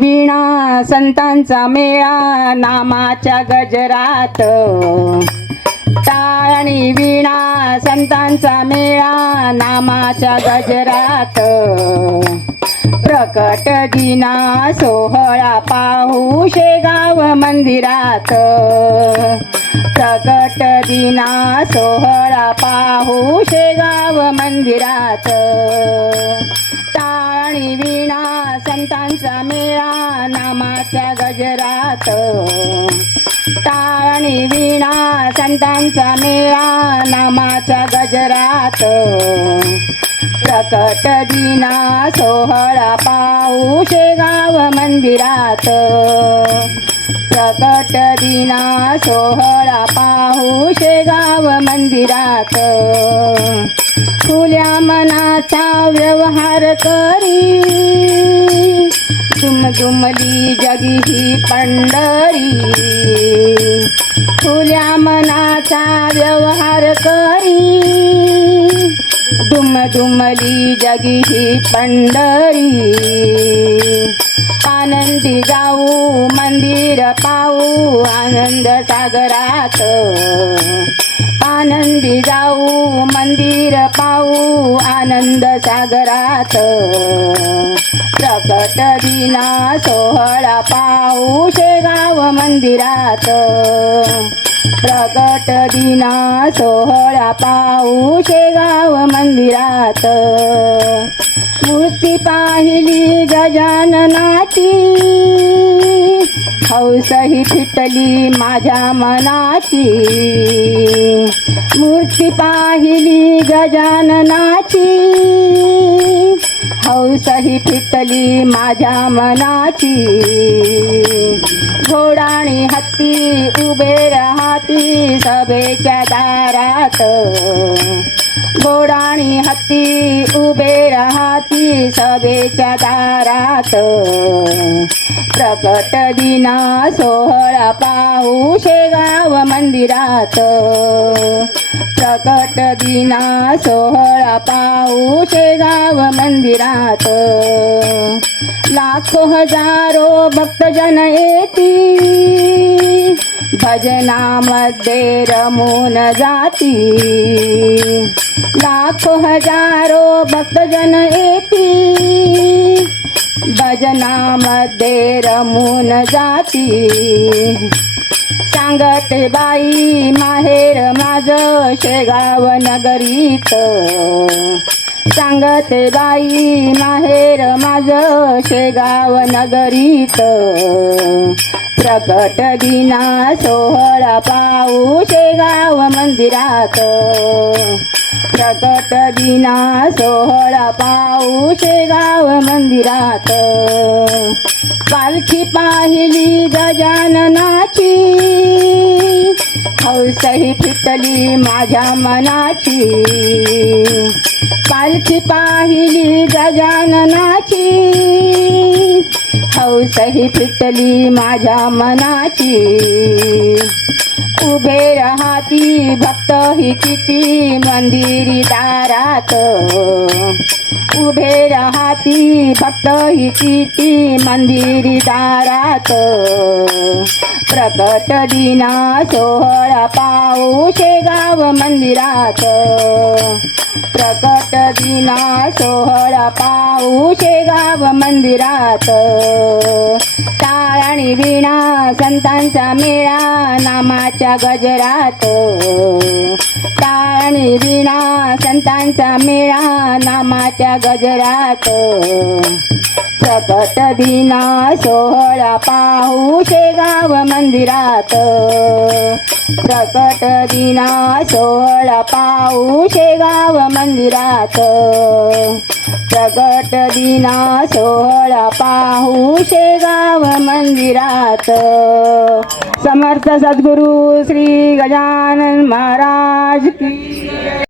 वीणा संतांचा मेळा नामाच्या गजरात, टाळ आणि वीणा संतांचा मेळा नामाच्या गजरात, प्रकट दिना सोहळा पाहू शेगाव मंदिरात, प्रकट दिना सोहळा पाहू शेगाव मंदिरात, टाळ आणि वीणा संतांचा मेळा नामाच्या गजरात, टाळ आणि वीणा संतांचा मेळा नामाच्या गजरात, प्रकट दिना सोहळा पाहू शेगाव मंदिरात, प्रकट दिना सोहळा पाहू शेगाव मंदिरात, खुल्या मनाचा व्यवहार करी दुमदुमली जगी ही पंढरी, खुल्या मनाचा व्यवहार करी दुमदुमली जगी ही पंढरी, आनंदी जाऊ मंदिर पाहू आनंद सागरात, आनंदी जाऊ मंदिर पाहू आनंद सागरात, प्रकट दिना सोहळा पाहू शेगाव मंदिरात, प्रकट दिना सोहळा पाहू शेगाव मंदिरात, मूर्ती पाहिली गजाननाची हौस ही फिटली माझ्या मनाची, मूर्ती पाहिली गजाननाची हौस ही फिटली माझ्या मनाची, घोडाणी हत्ती उभे राहती सभेच्या दारात, घोडाणी हत्ती उभे राहती सभेच्या दारात, प्रकट दिना सोहळा पाहू शेगाव मंदिरात, प्रकट दिना सोहळा पाहू शेगाव मंदिरात, लाखो हजारो भक्तजन येती भजनामध्ये रमून जाती, लाखो हजारो भक्तजन येती भजनामध्ये रमून जाती, सांगते बाई माहेर माझं शेगाव नगरीत, सांगते बाई माहेर माझं शेगाव नगरीत, प्रकट दिना सोहळा पाहू शेगाव मंदिरात, प्रकट दिना सोहळा पाहू शेगाव मंदिरात, पालखी पाहिली गजाननाची हौस ही फिटली माझ्या मनाची, पालखी पाहिली गजाननाची हौस ही फिटली माझ्या मनाची, उभे राहती भक्त ही किती मंदिरी दारात, उभे राहती भक्त ही किती मंदिरी दारात, प्रकट दिना सोहळा पाहू शेगाव मंदिरात, प्रकट दिना सोहळा पाहू शेगाव मंदिरात, टाळ आणि वीणा संतांचा मेळा नामाच्या गजरात, टाळ आणि वीणा संतांचा मेळा नामाच्या गजरात, प्रकट दिना सोहळा पाहू शेगाव मंदिरात, प्रकट दिना सोहळा पाहू शेगाव मंदिरात, प्रकट दिना सोहळा पाहू शेगाव मंदिरात. समर्थ सद्गुरु श्री गजानन महाराज की